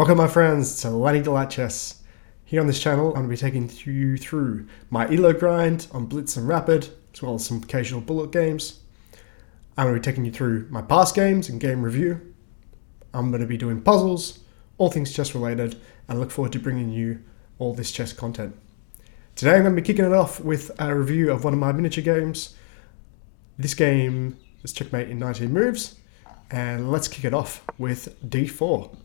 Welcome my friends to Lanny Delight Chess. Here on this channel I'm going to be taking you through my ELO grind on Blitz and Rapid, as well as some occasional bullet games. I'm going to be taking you through my past games and game review. I'm going to be doing puzzles, all things chess related, and I look forward to bringing you all this chess content. Today I'm going to be kicking it off with a review of one of my miniature games. This game is Checkmate in 19 moves, and let's kick it off with d4.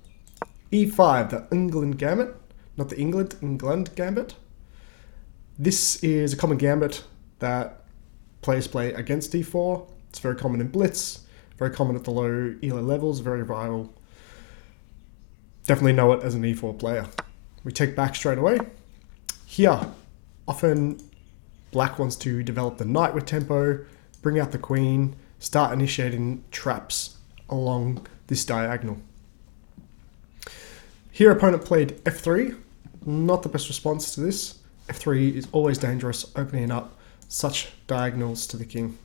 e5, the England Gambit, not the England Gambit. This is a common gambit that players play against d4. It's very common in Blitz, very common at the low ELO levels, very viral. Definitely know it as an e4 player. We take back straight away. Here, often black wants to develop the knight with tempo, bring out the queen, start initiating traps along this diagonal. Here opponent played f3, not the best response to this. f3 is always dangerous, opening up such diagonals to the king.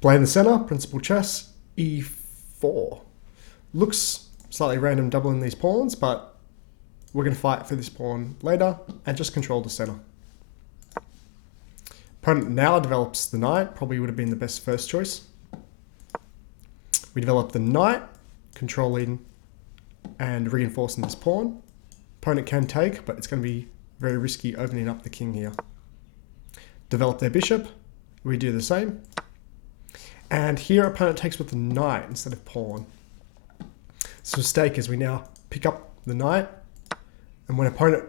Play in the center, principal chess, e4. Looks slightly random doubling these pawns, but we're going to fight for this pawn later and just control the center. Opponent now develops the knight, probably would have been the best first choice. We develop the knight, controlling and reinforcing this pawn. Opponent can take, but it's going to be very risky opening up the king here. Develop their bishop. We do the same. And here opponent takes with the knight instead of pawn. It's a mistake as we now pick up the knight. And when opponent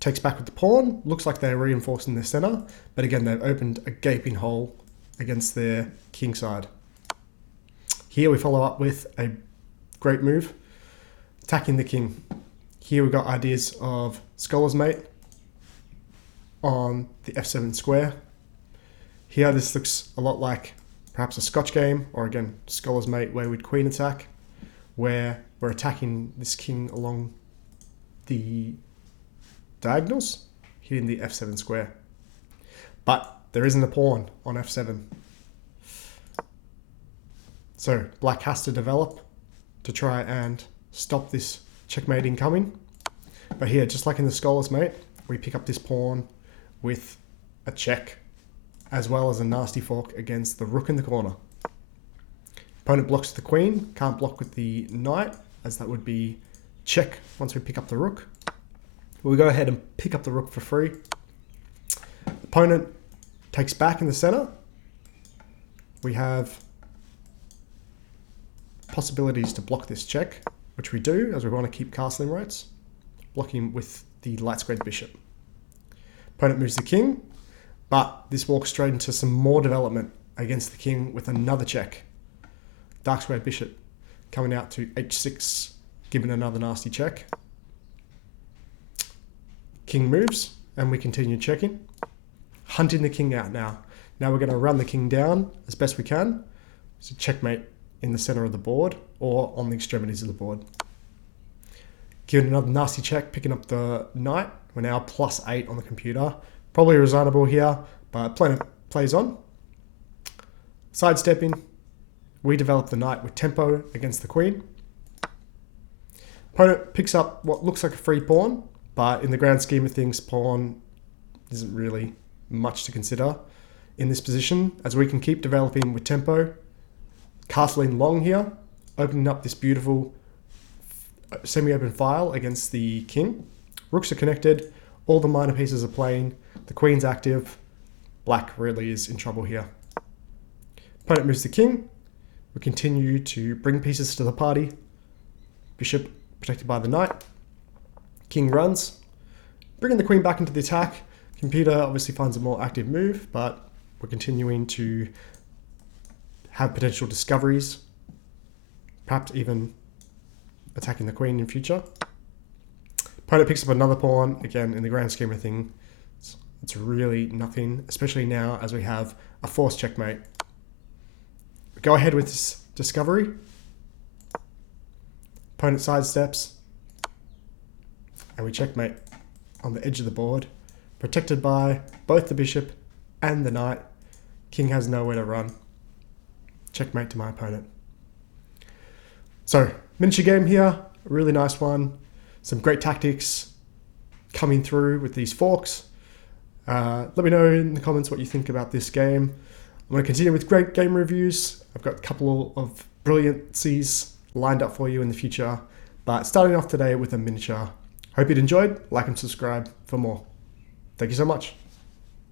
takes back with the pawn, looks like they're reinforcing their center. But again, they've opened a gaping hole against their king side. Here we follow up with a great move. Attacking the king. Here we've got ideas of Scholar's Mate on the f7 square. Here this looks a lot like perhaps a Scotch game, or again, Scholar's Mate Wayward Queen attack, where we're attacking this king along the diagonals, hitting the f7 square. But there isn't a pawn on f7. So black has to develop to try and stop this checkmating coming. But here, just like in the Scholar's Mate, we pick up this pawn with a check, as well as a nasty fork against the rook in the corner. Opponent blocks the queen, can't block with the knight, as that would be check once we pick up the rook. We'll go ahead and pick up the rook for free. Opponent takes back in the center. We have possibilities to block this check, which we do, as we want to keep castling roads, blocking with the light squared bishop. Opponent moves the king, but this walks straight into some more development against the king with another check. Dark squared bishop coming out to h6, giving another nasty check. King moves, and we continue checking. Hunting the king out now. Now we're going to run the king down as best we can. So checkmate in the center of the board or on the extremities of the board. Giving another nasty check, picking up the knight. We're now +8 on the computer. Probably resignable here, but plays on. Sidestepping, we develop the knight with tempo against the queen. Opponent picks up what looks like a free pawn, but in the grand scheme of things, pawn isn't really much to consider in this position, as we can keep developing with tempo. Castling long here, opening up this beautiful semi-open file against the king. Rooks are connected, all the minor pieces are playing, the queen's active, black really is in trouble here. Opponent moves the king, we continue to bring pieces to the party, bishop protected by the knight, king runs, bringing the queen back into the attack. Computer obviously finds a more active move, but we're continuing to have potential discoveries, perhaps even attacking the queen in future. Opponent picks up another pawn. Again, in the grand scheme of things, it's really nothing, especially now as we have a forced checkmate. We go ahead with this discovery. Opponent sidesteps, and we checkmate on the edge of the board, protected by both the bishop and the knight. King has nowhere to run. Checkmate to my opponent. So, miniature game here, A really nice one. Some great tactics coming through with these forks. Let me know in the comments what you think about this game. I'm going to continue with great game reviews. I've got a couple of brilliancies lined up for you in the future. But starting off today with a miniature. Hope you'd enjoyed. Like and subscribe for more. Thank you so much.